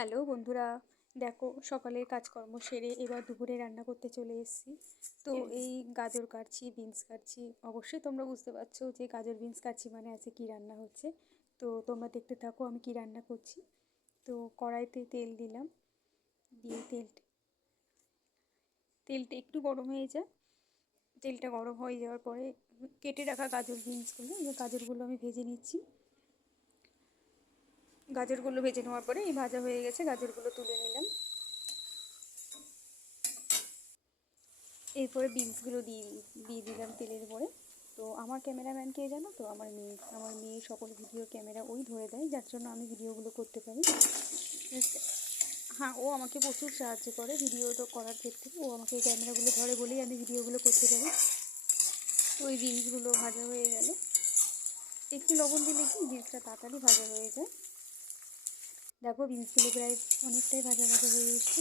Hello বন্ধুরা, দেখো সকালের কাজকর্ম সেরে এবার দুপুরে রান্না করতে চলে এসেছি। তো এই গাজর কাটছি, বিনস কাটছি। অবশ্যই তোমরা বুঝতে পারছো যে গাজর বিনস কাটছি মানে আজকে কী রান্না হচ্ছে। তো তোমরা দেখতে থাকো আমি কী রান্না করছি। তো কড়াইতে তেল দিলাম, দিয়ে তেলটা একটু গরম হয়ে যায়। তেলটা গরম হয়ে যাওয়ার পরে কেটে রাখা গাজর বিনসগুলো, এবার গাজরগুলো আমি ভেজে নিচ্ছি। গাজরগুলো ভেজে নেওয়ার পরে এই ভাজা হয়ে গেছে, গাজরগুলো তুলে নিলাম। এরপরে বিনসগুলো দিয়ে দিলাম তেলের পরে। তো আমার ক্যামেরাম্যান কে জানো তো? আমার মেয়ে সকল ভিডিও ক্যামেরা ওই ধরে দেয়, যার জন্য আমি ভিডিওগুলো করতে পারি। হ্যাঁ, ও আমাকে প্রচুর সাহায্য করে ভিডিওটা করার ক্ষেত্রে। ও আমাকে ক্যামেরাগুলো ধরে বলেই আমি ভিডিওগুলো করতে পারি। তো ওই বিনসগুলো ভাজা হয়ে গেল। একটু লবণ দিলে কি বিনসটা তাড়াতাড়ি ভাজা হয়ে যায়। দেখো বিনসগুলো প্রায় অনেকটাই ভাজা ভাজা হয়ে এসছে।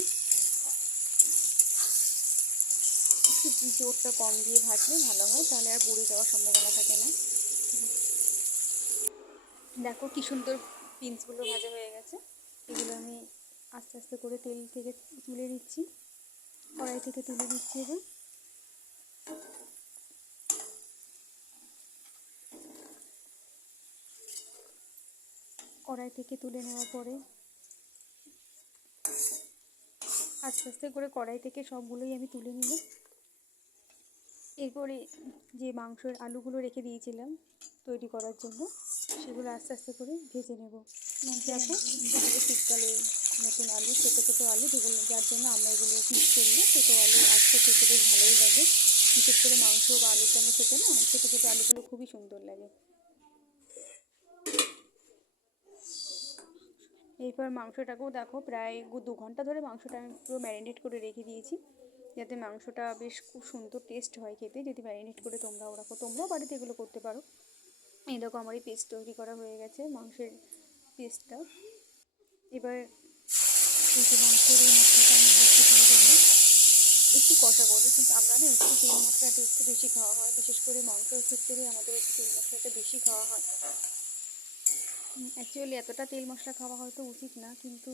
একটু জোরটা কম দিয়ে ভাজলে ভালো হয়, তাহলে আর পুড়ে যাওয়ার সম্ভাবনা থাকে না। দেখো কি সুন্দর বিনসগুলো ভাজা হয়ে গেছে। এগুলো আমি আস্তে আস্তে করে তেল থেকে তুলে দিচ্ছি, কড়াই থেকে তুলে দিচ্ছি। এবার কড়াই থেকে তুলে নেওয়ার পরে আস্তে আস্তে করে কড়াই থেকে সবগুলোই আমি তুলে নিব। এরপরে যে মাংসের আলুগুলো রেখে দিয়েছিলাম তৈরি করার জন্য, সেগুলো আস্তে আস্তে করে ভেজে নেব। দেখো এগুলো শীতকালে নতুন আলু, ছোটো ছোটো আলু, যেগুলো যার জন্য আমরা এগুলো পিস করি না। ছোটো আলু আজকে খেতে বেশ ভালোই লাগে, বিশেষ করে মাংস বা আলুর সঙ্গে খেতে না ছোটো ছোটো আলুগুলো খুবই সুন্দর লাগে। এরপর মাংসটাকেও দেখো প্রায় 2 ঘন্টা ধরে মাংসটা আমি পুরো ম্যারিনেট করে রেখে দিয়েছি, যাতে মাংসটা বেশ খুব সুন্দর টেস্ট হয় খেতে। যদি ম্যারিনেট করে তোমরাও রাখো, তোমরাও বাড়িতে এগুলো করতে পারো। এই দেখো আমার এই পেস্ট তৈরি করা হয়ে গেছে, মাংসের পেস্টটা। এবার এই যে মাংসের এই মশলাটা আমি ভাজতে দিয়ে দেবো, একটু কষা করে। কিন্তু আমরা না একটু তেল মশলাটা একটু বেশি খাওয়া হয়, বিশেষ করে মাংসের ক্ষেত্রে আমাদের একটু তেল মশলাটা বেশি খাওয়া হয়। অ্যাকচুয়ালি এতটা তেল মশলা খাওয়া হয়তো উচিত না, কিন্তু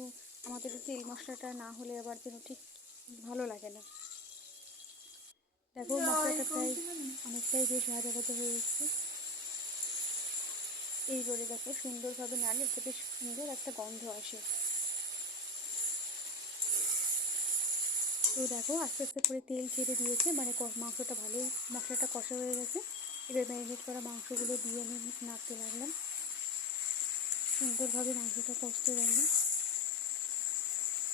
আমাদের তেল মশলাটা না হলে আবার যেন ঠিক ভালো লাগে না। দেখো মশলাটা প্রায় অনেকটাই বেশ ভাজা ভাজা হয়ে এসছে। এইবারে দেখো সুন্দরভাবে নাড়লে এতে বেশ সুন্দর একটা গন্ধ আসে। তো দেখো আস্তে আস্তে করে তেল ছেড়ে দিয়েছে, মানে মাংসটা ভালোই, মশলাটা কষা হয়ে গেছে। এবার ম্যারিনেট করা মাংসগুলো দিয়ে আমি নাড়তে লাগলাম, সুন্দরভাবে মাংসটা কষতে লাগলাম।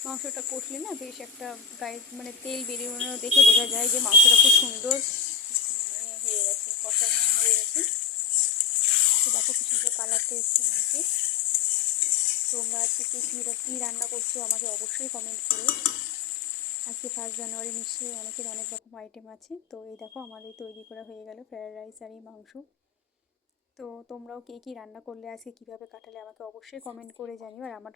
মাংসটা কষলে না বেশ একটা গায়ে মানে তেল বেরিয়ে দেখে বোঝা যায় যে মাংসটা খুব সুন্দর হয়ে গেছে, কষানো হয়ে গেছে। তো দেখো কি সুন্দর কালারটা এসছে মাংসে। তোমরা আজকে কী রান্না করছো আমাকে অবশ্যই কমেন্ট করো। আজকে 1 জানুয়ারি, নিশ্চয়ই অনেকের অনেক রকম আইটেম আছে। তো এই দেখো আমাদের তৈরি করা হয়ে গেল ফ্রায়েড রাইস আর এই মাংস। তো তোমরাও কে কী রান্না করলে, আজকে কীভাবে কাটালে আমাকে অবশ্যই কমেন্ট করে জানিও। আর আমার